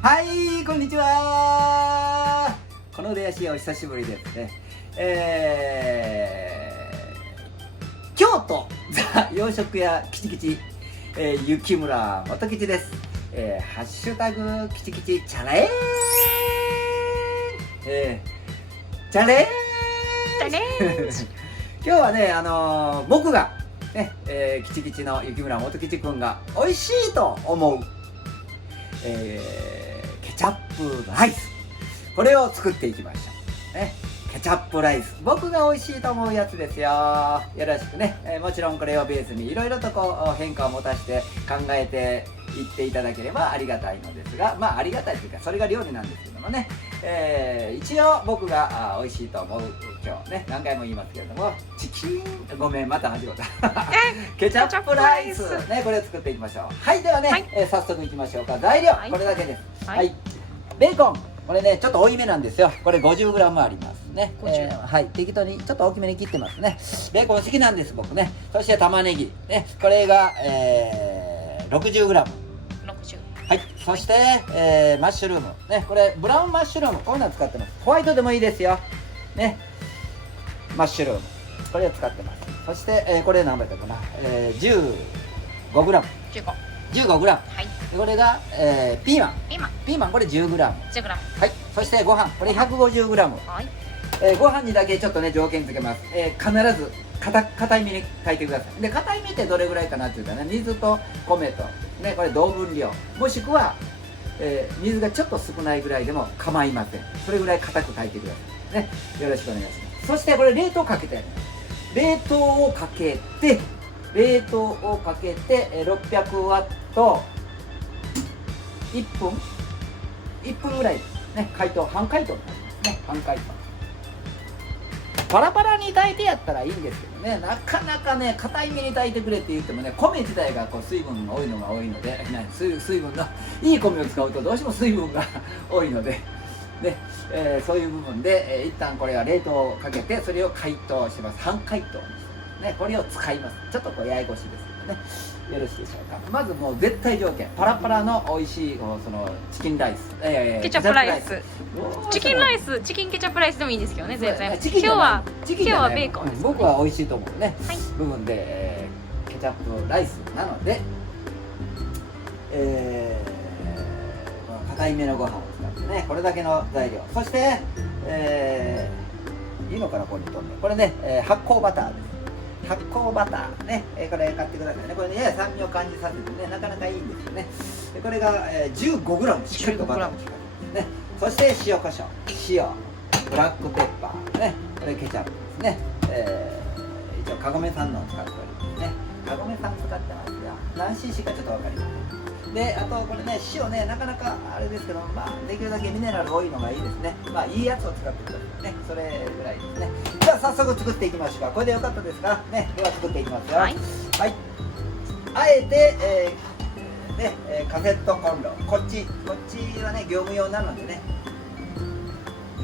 はい、こんにちは。この出足お久しぶりですね。京都ザ洋食屋キチキチ、雪村元吉です。ハッシュタグキチキチチャレーン、チャレーン今日はね、僕がね、キチキチの雪村元吉くんが美味しいと思う、ケチャップライス、これを作っていきましょう、ね、ケチャップライス、僕が美味しいと思うやつですよ。よろしくね、もちろんこれをベースにいろいろとこう変化を持たせて考えていっていただければありがたいのですが、まあありがたいというかそれが料理なんですけどもね、一応僕が美味しいと思う、今日ね何回も言いますけれども、チキン、ごめんまた始まったケチャップライスね、これを作っていきましょう。はい、ではね、はい、早速いきましょうか。材料、これだけです。はい、ベーコン、これねちょっと多いめなんですよ。これ 50g ありますね。はい、適当にちょっと大きめに切ってますね。ベーコン好きなんです僕ね。そして玉ねぎね、これが、60g。はい、そして、マッシュルームね、これブラウンマッシュルーム、こういうのを使ってます。ホワイトでもいいですよね。マッシュルーム、これを使ってます。そして、これ何倍だかな、15g。15g、はい、これが、ピーマンこれ 10g。 はい、そしてご飯、これ 150g。 はい、ご飯にだけちょっとね条件つけます。必ず硬いめに炊いてください。で硬いめってどれぐらいかなっていうとね、水と米とね、これ同分量、もしくは、水がちょっと少ないぐらいでも構いません。それぐらい硬く炊いてくださいね。よろしくお願いします。そしてこれ冷凍かけて、冷凍をかけて600ワット1分ぐらいね、解凍、半解凍になりますね。半解凍、パラパラに炊いてやったらいいんですけどね、なかなかね硬いめに炊いてくれって言ってもね、米自体がこう水分が多いのが多いので、水分のいい米を使うとどうしても水分が多いのでね、そういう部分で、一旦これは冷凍をかけて、それを解凍します。半解凍にしてね、これを使います。ちょっとこうややこしいですけどね、よろしいでしょうか。まずもう絶対条件、パラパラの美味しいそのチキンライス、ケチャップライス、チキンライス、チキンケチャップライスでもいいんですけどね、全然。今日はベーコンです、ね、僕は美味しいと思うね、はい、部分で、ケチャップライスなので、硬いめのご飯を使ってね、これだけの材料。そして、いいのかな、これとね、これね、発酵バターです。発酵バターね、これ買ってくださいね。これね、やや酸味を感じさせてね、なかなかいいんですよね。これが、15g、しっかりとバターを使ってね。そして塩コショウ、塩、ブラックペッパーね、これケチャップですね。一応カゴメさんのを使っておりますね。カゴメさん使ってますが、何 cc かちょっと分かりません。で、あとこれね、塩ね、なかなかあれですけど、まあできるだけミネラル多いのがいいですね。まあいいやつを使ってくださいね。それぐらいですね。じゃあ早速作っていきましょうか。これでよかったですかね。では作っていきますよ。はい、はい、あえて、カセットコンロ、こっちはね業務用なのでね、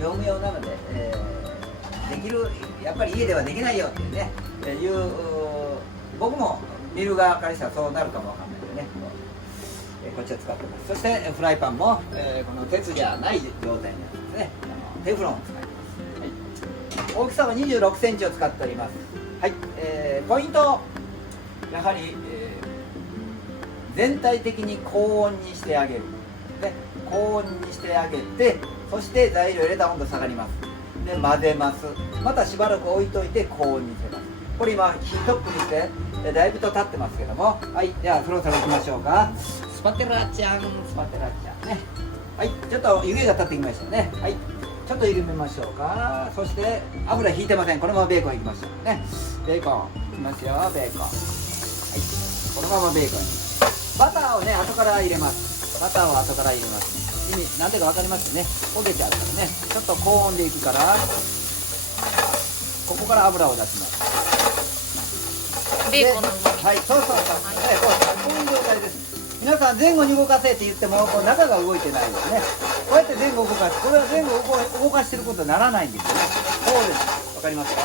業務用なので、できる、やっぱり家ではできないよっていうね、僕も見る側からしたらそうなるかもわかんないんでね、こっちは使ってます。そしてフライパンも、この鉄じゃない状態のやつですね。テフロンを使います。はい、大きさは26センチを使っております。はい、ポイント、やはり、全体的に高温にしてあげる。で、高温にしてあげて、そして材料入れたら温度下がります。で、混ぜます。またしばらく置いといて高温にせます。これ今火トップにしてだいぶと経ってますけども、はい、ではそろそろいきましょうか。スパテラちゃんね、はい、ちょっと湯気が立ってきましたね。はい、ちょっと緩めましょうか。そして油引いてません。このままベーコンいきましょうね。ベーコンいきますよ。ベーコン、はい、このままベーコンにバターをね後から入れます。バターを後から入れます。意味なんでか分かりますね。焦げちゃうからね。ちょっと高温でいくから、ここから油を出します。ベーコンの旨味、はい、そう、こういう状態です。皆さん前後に動かせって言ってもこう中が動いてないですね。こうやって前後動かす、これは前後動かしてることにならないんですよね。こうです。わかりますか。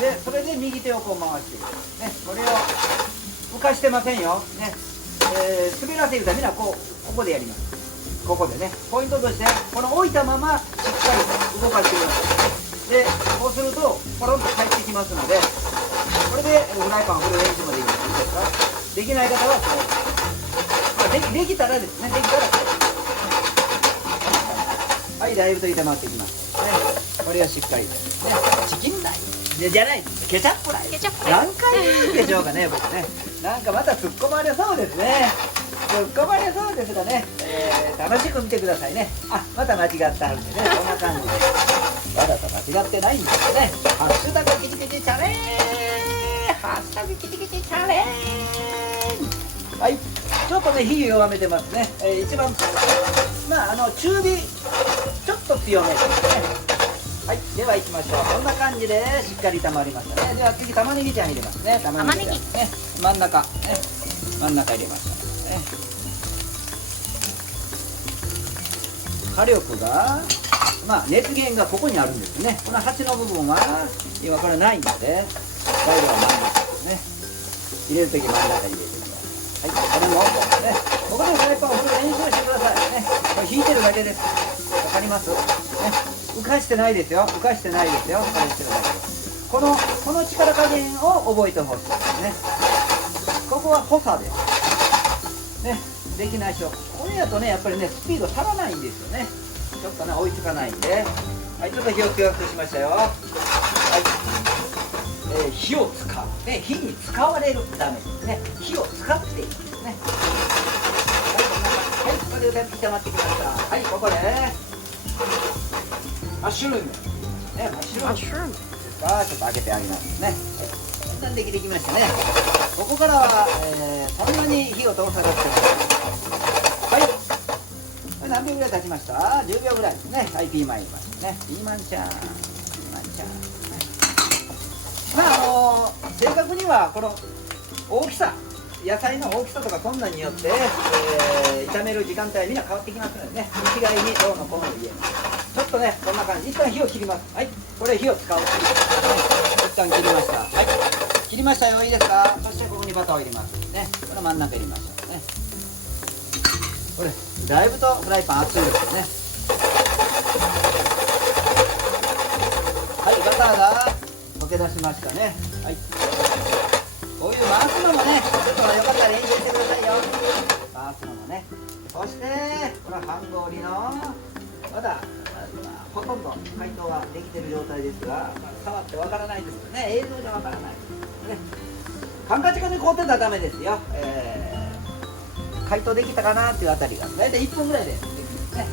でそれで右手をこう回していくね。これを浮かしてませんよね。滑らせるためにはここでやります。ここでねポイントとしてこの置いたまましっかりと動かしてください。でこうするとポロンと入ってきますので、これでフライパンをフルレンジまでいいですか。できない方はこう、できたらですね、できたらこう、はい、だいぶと炒まってきましたね。これをしっかりとね、チキンライスじゃない、ケチャップライス。ケチャップライ何回言うんでしょうかね、僕ね。なんかまた突っ込まれそうですね。突っ込まれそうですがね、楽しく見てくださいね。あ、また間違ってあるんでね、こんな感じで。わざと間違ってないんですよね。ハッシュタグキチキチチャレンジ、ハッシュタグキチキチチャレンジ。はい、ちょっとね火弱めてますね。一番まあ中火ちょっと強めですね。はい、では行きましょう。こんな感じでしっかり炒まりましたね。では次玉ねぎちゃん入れますね。玉ねぎね、真ん中ね、真ん中入れましたね。火力がまあ熱源がここにあるんですね。この鉢の部分は今これないので材料はないんですね。入れるとき真ん中に入れてください。はい、これもね、ここでフライパンをフル練習してくださいね。これ引いてるだけです。わかります？ね、浮かしてないですよ。浮かしてないですよ。これしてるだけです。この力加減を覚えてほしいですね。ここは補佐です。ね、できない人。これやとね、やっぱりね、スピード足らないんですよね。ちょっとね、追いつかないんで。はい、ちょっと火を強くしましたよ。はい。火を使う、ね、火に使われるためですね。火を使っていくんですね。はい、これで炒まってきました。はい、ここでマッシュルーム、ね、マッシュルームですか。ちょっと開けてあげますね。はい、こんなんできてきましたね。ここからは、そんなに火を通さなくても、はい、これ何秒ぐらい経ちました？ 10 秒ぐらいですね。はい、ピーマン入れましたね。ピーマンちゃん、まあ正確にはこの大きさ、野菜の大きさとかそんなによって、炒める時間帯はみんな変わってきますのでね、一概にどうのこうの言えます。ちょっとね、こんな感じ。一旦火を切ります。はい、これ火を使う。一旦切りました。はい、切りましたよ。いいですか。そしてここにバターを入れますね。これ真ん中入れましょうね。これだいぶとフライパン熱いですよね。はい、バターが溶け出しましたね。はい、こういう回すのもね、ちょっとよかったら練習してくださいよ。回すのもね。そしてこれは半凍りのまだほとんど解凍はできてる状態ですが、触ってわからないですよね。映像じゃわからないですね。ハンカチに凍ってたらダメですよ。解凍できたかなっていうあたりが大体1分ぐらいでできるんですね。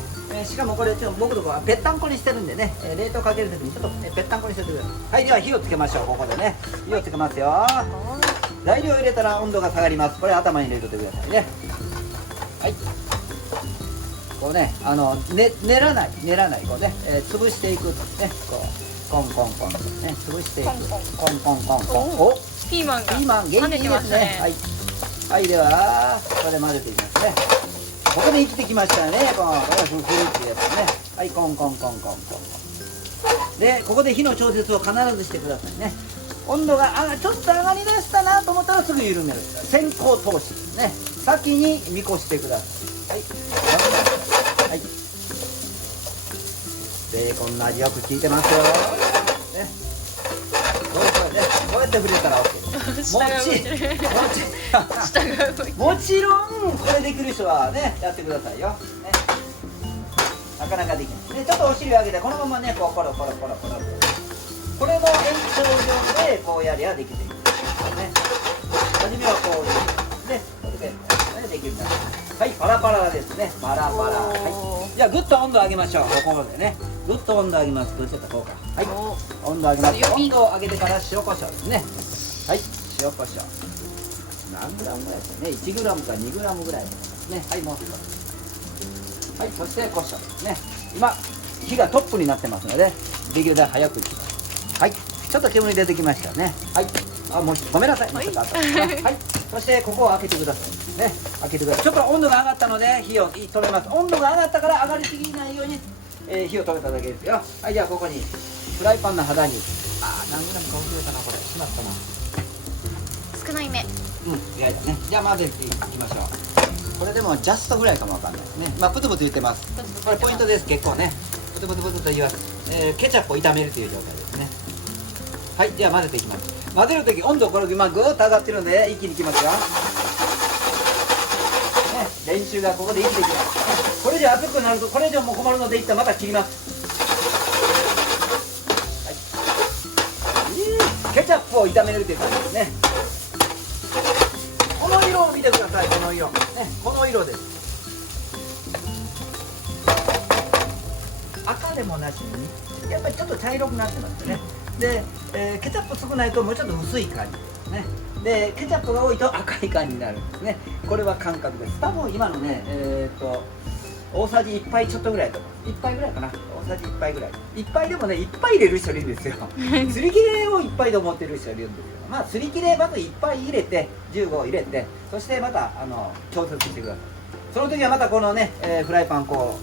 しかもこれちょっと僕のところはぺったんこにしてるんでね、冷凍かけるときにちょっと、ぺったんこにしておいてください。はい、では火をつけましょう。ここでね火をつけますよ。材料を入れたら温度が下がります。これ頭に入れておいてくださいね。はい、こうね、練らないこうね、潰していくとね、こうコンコンコンとね潰していく。コンコンコンコン。お、ピーマン元気いいですね。はい、はい、ではこれで混ぜていきますね。ここで生きてきましたね。これはフルっていうやつね。はい、コンコンコンコンコン。でここで火の調節を必ずしてくださいね。温度がちょっと上がりだしたなと思ったらすぐ緩める。先行投資ですね。先に見越してください。はい、はい、ベーコンの味よく効いてますよ、ね、こうやって触れたら OK です。もちろんこれできる人はねやってくださいよ、ね、なかなかできない、ね、ちょっとお尻を上げてこのままねこうコロコロコロコロ、これの延長上でこうやりゃできていく、ね、初めはこうでこれで、できるんだ。はい、パラパラですね。パラパラ。はい。じゃあグッと温度上げましょう。ここでね。グッと温度上げます。どっちだったこうか。はい。温度上げます。温度を上げてから塩コショウですね。はい。塩コショウ。何グラムぐらいですかね。1グラムか2グラムぐらいですね。はい、もう少し。はい、そしてコショウですね。今火がトップになってますので、できるだけ早くいきます。はい。ちょっと煙出てきましたね。はい。もうごめんなさい。もうちょっと後で、はい。そしてここを開けてくださいね。開けてください。ちょっと温度が上がったので火を止めます。温度が上がったから上がりすぎないように、火を止めただけですよ。はい、じゃあここにフライパンの肌に何グラムか忘れたな、これしまったな。少ないめ。焼いたね。じゃあ混ぜていきましょう。これでもジャストぐらいかもわかんないですね。まあプツプツ言ってます。これポイントです。結構ねプツプツプツと言います。ケチャップを炒めるという状態ですね。はい、では混ぜていきます。混ぜるとき温度これ今ぐーっと上がってるんで一気にいきますよ。ね、練習がここで一気にいきます。これ以上熱くなるとこれ以上も困るので一旦また切ります。ケチャップを炒めるという感じですね。この色を見てください。この色、ね、この色です。赤でもなしにやっぱりちょっと茶色くなってますね。で、ケチャップ少ないともうちょっと薄い感じですね。でケチャップが多いと赤い感じになるんですね。これは感覚です。多分今のね大さじ1杯ちょっとぐらいと1杯ぐらいかな。大さじ1杯ぐらい。1杯でもね1杯入れる人いるんですよ。すり切れを1杯と思ってる人いるんですよ。まあすり切れまず1杯入れて15入れて、そしてまた調節してください。その時はまたこのね、フライパンこう、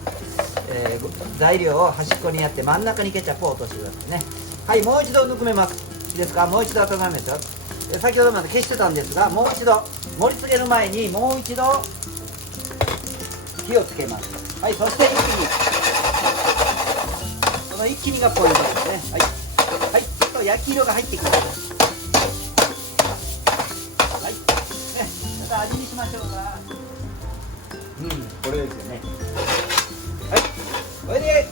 材料を端っこにやって真ん中にケチャップを落としてくださいね。はい、もう一度ぬくめます。いいですか。もう一度温めますよ。先ほどまで消してたんですが、もう一度盛り付ける前にもう一度火をつけます。はい、そして一気に、この一気にがポイントですね。はい、はい、ちょっと焼き色が入ってきます。はい、ね、また味見しましょうか。うん、これですよね。はい、これで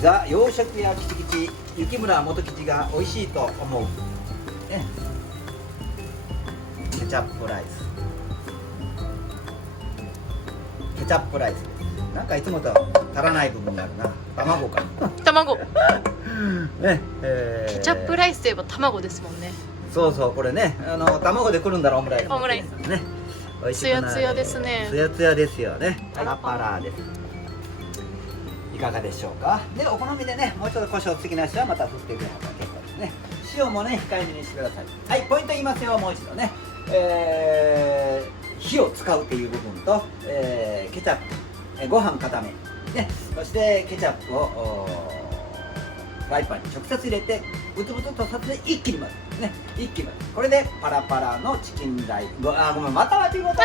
ザ洋食屋キチキチ雪村元吉が美味しいと思う、ね、ケチャップライス。ケチャップライスです。なんかいつもと足らない部分があるな。卵か。卵。ね、ケチャップライスといえば卵ですもんね。そうそう、これね、卵でくるんだらオムライス。オムライスね。美味しくなる。ツヤツヤですね。ツヤツヤですよね。パラパラです。いかがでしょうか。で、お好みでね、もうちょっと胡椒好きな人はまた振っていくのが結構ですね。塩もね、控えめにしてください。はい、ポイント言いますよ、もう一度ね。火を使うっていう部分と、ケチャップ、ご飯固め、ね、そしてケチャップをフライパンに直接入れてブツブツとさせて一気に混ぜるね。一気に混ぜる。これでパラパラのチキンライス、ごめん、また間違えた。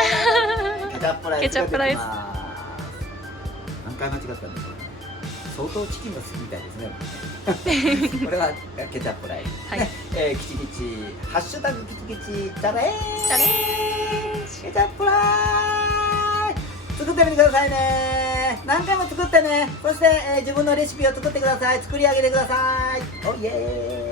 ケチャップライス。ケチャップライス。何回間違ったんでしょうね。相当チキンが好きみたいですね。これはケチャップライス、ね。はい、キチキチ、ハッシュタグキチキチ、チャレー、チャレー、ケチャップライス。作ってみてくださいね。何回も作ってね。そして、自分のレシピを作ってください。作り上げてください。おいえー。